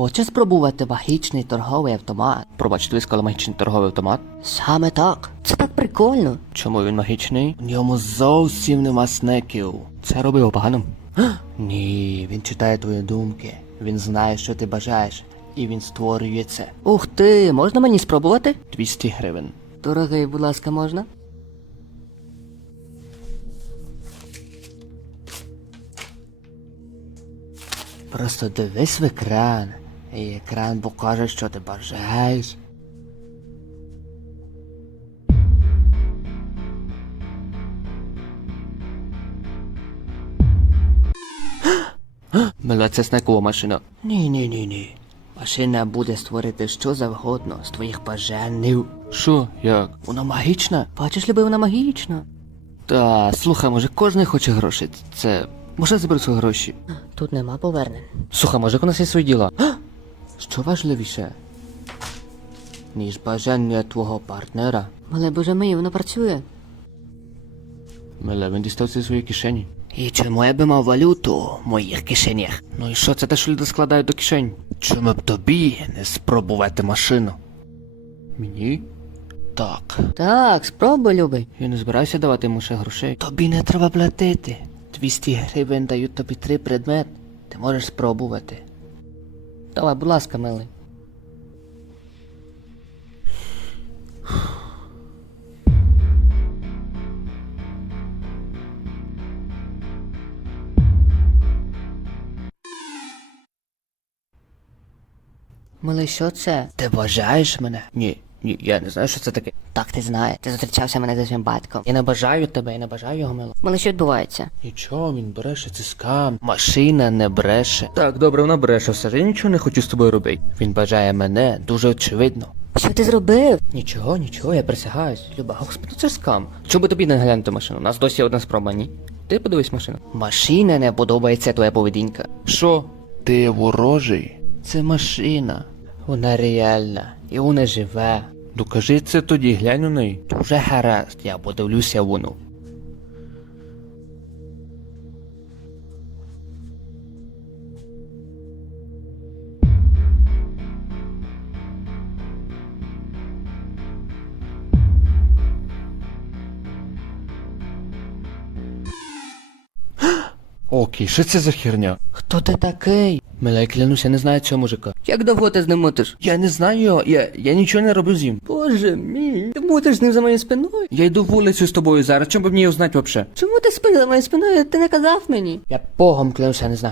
Хочеш спробувати магічний торговий автомат? Пробачте, ви сказали магічний торговий автомат? Саме так. Це так прикольно. Чому він магічний? У ньому зовсім нема снеків. Це робить його поганим? Ні, він читає твої думки. Він знає, що ти бажаєш, і він створює це. Ух ти, можна мені спробувати? 200 гривень. Дорогий, будь ласка, можна? Просто дивись в екран, і екран покаже, що ти бажаєш. Мила, це снекова машина. Ні, ні, ні, ні. Машина буде створити що завгодно з твоїх бажанів. Що, як? Вона магічна? Бачиш, люби, вона магічна. Та, слухай, може кожен хоче гроші. Це. Може заберу свої гроші. Тут нема повернень. Слухай, може у нас є свої діла? Що важливіше? Ніж бажання твого партнера? Але боже мій, вона працює. Меле, він дістав це зі своєї кишені. І чому я би мав валюту в моїх кишенях? Ну і що це те, що люди складають до кишень? Чому б тобі не спробувати машину? Мені? Так. Так, спробуй, любий. Я не збираюся давати йому ще грошей. Тобі не треба платити. 200 гривень дають тобі три предмет. Ти можеш спробувати. Давай, будь ласка, милий. Милий, що це? Ти вважаєш мене? Ні, я не знаю, що це таке. Так ти знаєш, ти зустрічався мене зі своїм батьком. Я не бажаю тебе, я не бажаю його мило. Милий, що відбувається? Нічого, він бреше, це скам. Машина не бреше. Так, добре, вона бреше все. Я нічого не хочу з тобою робити. Він бажає мене дуже очевидно. Що ти зробив? Нічого, нічого, я присягаюсь. Люба, господи, це скам. Чому би тобі не глянути машину? У нас досі одна спроба, ні? Ти подивись машину. Машина не подобається твоя поведінка. Що? Ти ворожий? Це машина. Вона реальна. І вона живе. Докажи це тоді, глянь у неї. Дуже гаразд, я подивлюся воно. Окей, що це за херня? Хто ти такий? Мила, я клянуся, не знаю цього мужика. Як довго ти з ним мутиш? Я не знаю його, я, я нічого не роблю з ним. Боже мій, ти мутиш з ним за моєю спиною? Я йду вулицю з тобою зараз, чому б мені його знати взагалі? Чому ти спинив за моєю спиною? Ти не казав мені? Я богом клянуся, не знаю.